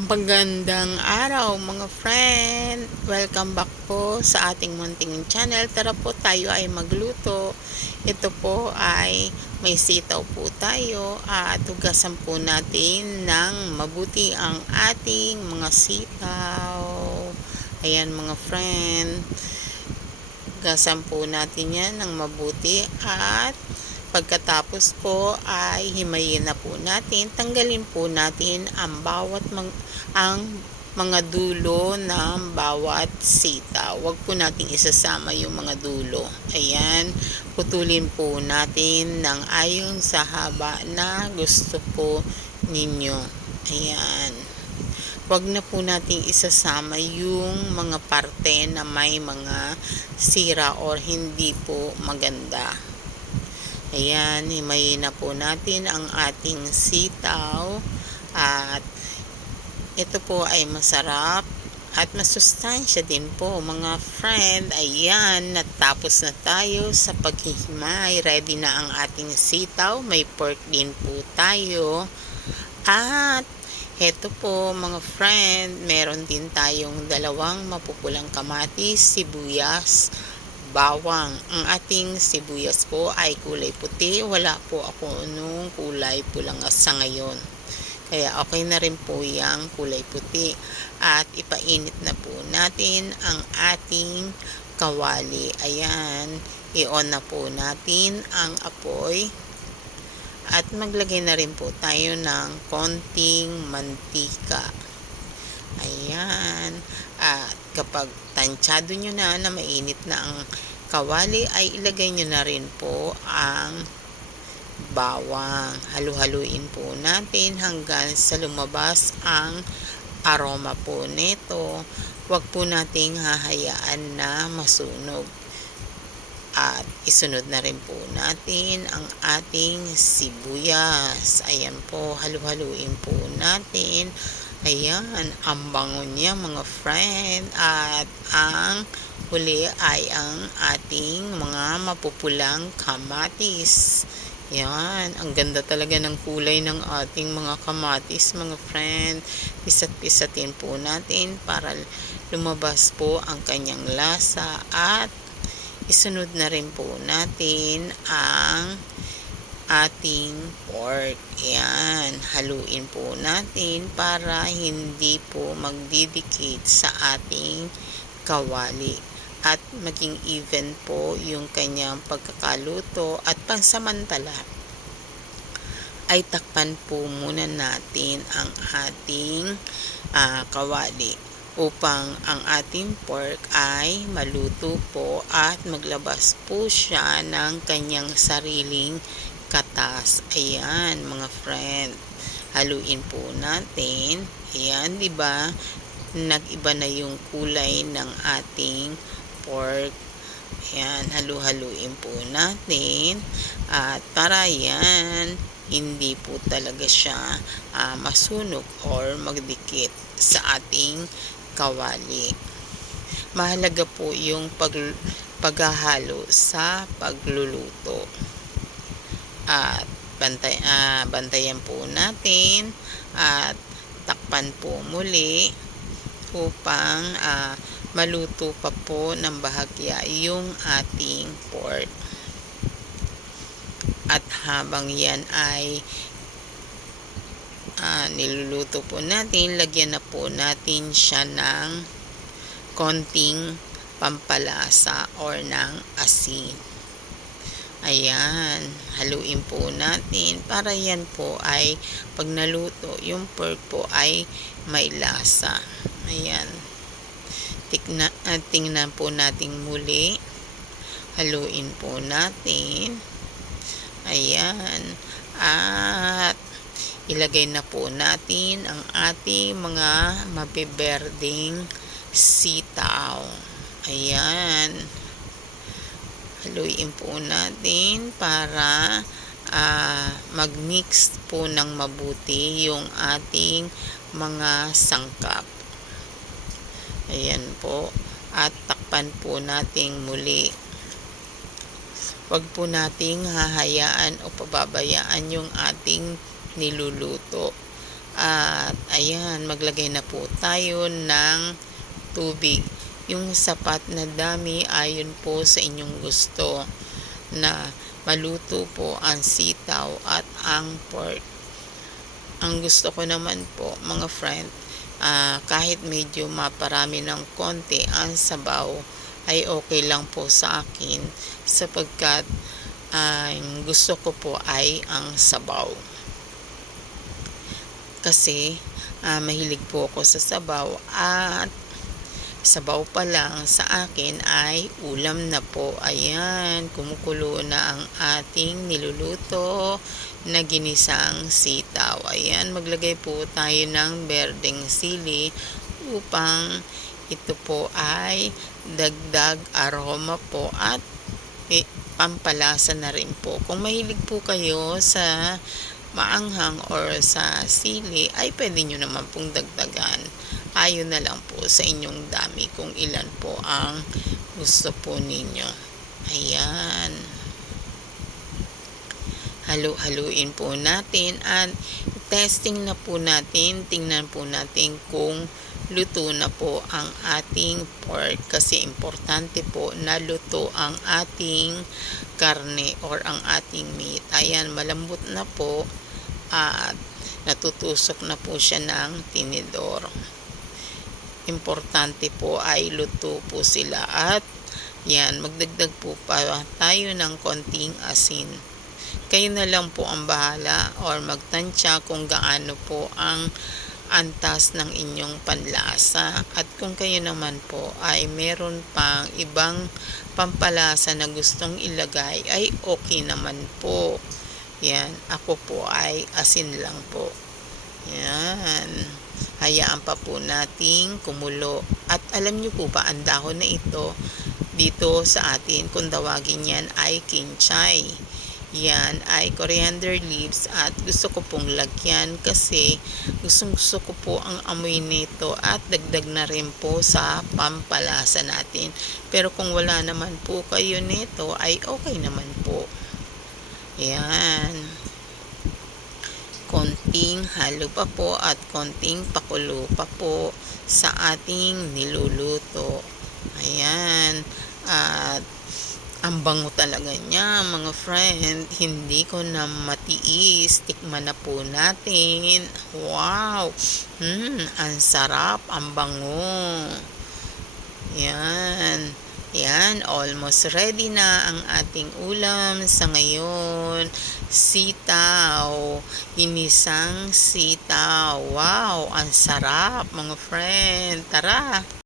Magandang araw mga friend! Welcome back po sa ating munting channel. Tara po tayo ay magluto. Ito po ay may sitaw po tayo at hugasan po natin ng mabuti ang ating mga sitaw. Ayan mga friend. Hugasan po natin yan ng mabuti at pagkatapos po ay himayin na po natin, tanggalin po natin ang mga dulo ng bawat sitaw. Huwag po nating isasama yung mga dulo. Ayan, putulin po natin ng ayon sa haba na gusto po ninyo. Ayan. Huwag na po nating isasama yung mga parte na may mga sira or hindi po maganda. Ayan, himayin na po natin ang ating sitaw at ito po ay masarap at masustansya din po mga friend. Ayan, natapos na tayo sa paghihimay. Ready na ang ating sitaw. May pork din po tayo. At heto po mga friend, meron din tayong dalawang mapupulang kamatis, sibuyas, bawang. Ang ating sibuyas po ay kulay puti. Wala po ako nung kulay pulang sa ngayon. Kaya okay na rin po yung kulay puti. At ipainit na po natin ang ating kawali. Ayan. I-on na po natin ang apoy. At maglagay na rin po tayo ng konting mantika. Ayan. At kapag tansyado nyo na mainit na ang kawali, ay ilagay nyo na rin po ang bawang. Halu-haluin po natin hanggang sa lumabas ang aroma po nito. Huwag po nating hahayaan na masunog. At isunod na rin po natin ang ating sibuyas. Ayan po, halu-haluin po natin. Ayan, ang bango niya mga friend. At ang huli ay ang ating mga mapupulang kamatis. Yan, ang ganda talaga ng kulay ng ating mga kamatis mga friend. Pisat-pisatin po natin para lumabas po ang kanyang lasa. At isunod na rin po natin ang ating pork. Yan, haluin po natin para hindi po magdidikit sa ating kawali at maging even po yung kanyang pagkakaluto. At pansamantala ay takpan po muna natin ang ating kawali upang ang ating pork ay maluto po at maglabas po siya ng kanyang sariling katas. Ayan mga friend, haluin po natin. Ayan, di ba? Nag-iba na yung kulay ng ating pork. Ayan, halu-haluin po natin. At para yan, hindi po talaga siya masunog or magdikit sa ating kawali. Mahalaga po yung paghahalo sa pagluluto. At bantayan po natin at takpan po muli upang maluto pa po ng bahagya yung ating pork. At habang yan ay niluluto po natin, lagyan na po natin siya ng konting pampalasa or ng asin. Ayan, haluin po natin para yan po ay pag naluto, yung pork po ay may lasa. Ayan, tingnan po natin muli. Haluin po natin. Ayan, at ilagay na po natin ang ating mga mabiberding sitaw. Ayan, haluin po natin para mag-mix po ng mabuti yung ating mga sangkap. Ayan po, at takpan po natin muli. Huwag po nating hahayaan o pababayaan yung ating niluluto. At ayan, maglagay na po tayo ng tubig. Yung sapat na dami ayon po sa inyong gusto na maluto po ang sitaw at ang pork. Ang gusto ko naman po mga friend, kahit medyo maparami ng konti ang sabaw ay okay lang po sa akin sapagkat ang gusto ko po ay ang sabaw. Kasi mahilig po ako sa sabaw at sabaw pa lang sa akin ay ulam na po. Ayan, kumukulo na ang ating niluluto na ginisang sitaw. Ayan, maglagay po tayo ng berdeng sili upang ito po ay dagdag aroma po at pampalasa na rin po. Kung mahilig po kayo sa maanghang or sa sili ay pwede nyo naman pong dagdagan. Ayon na lang po sa inyong dami kung ilan po ang gusto po ninyo. Ayan. Halu-haluin po natin at testing na po natin. Tingnan po natin kung luto na po ang ating pork kasi importante po na luto ang ating karne or ang ating meat. Ayan, malambot na po at natutusok na po siya ng tinidor. Importante po ay luto po sila at yan, magdagdag po pa tayo ng konting asin. Kayo na lang po ang bahala or magtansya kung gaano po ang antas ng inyong panlasa. At kung kayo naman po ay meron pang ibang pampalasa na gustong ilagay ay okay naman po. Yan, ako po ay asin lang po. Yan. Hayaan pa po nating kumulo. At alam nyo po ba, ang dahon na ito dito sa atin, kung tawagin yan ay kinchay. Yan ay coriander leaves at gusto ko pong lagyan kasi gusto ko po ang amoy nito at dagdag na rin po sa pampalasa natin. Pero kung wala naman po kayo nito ay okay naman po. Yan. Konting halo pa po at konting pakulo pa po sa ating niluluto. Ayan. At ang bango talaga niya mga friend. Hindi ko na matiis. Tikman na po natin. Wow! Ang sarap. Ang bango. Yan. Yan. Almost ready na ang ating ulam sa ngayon. Sitaw. Ginisang sitaw. Wow! Ang sarap mga friend. Tara!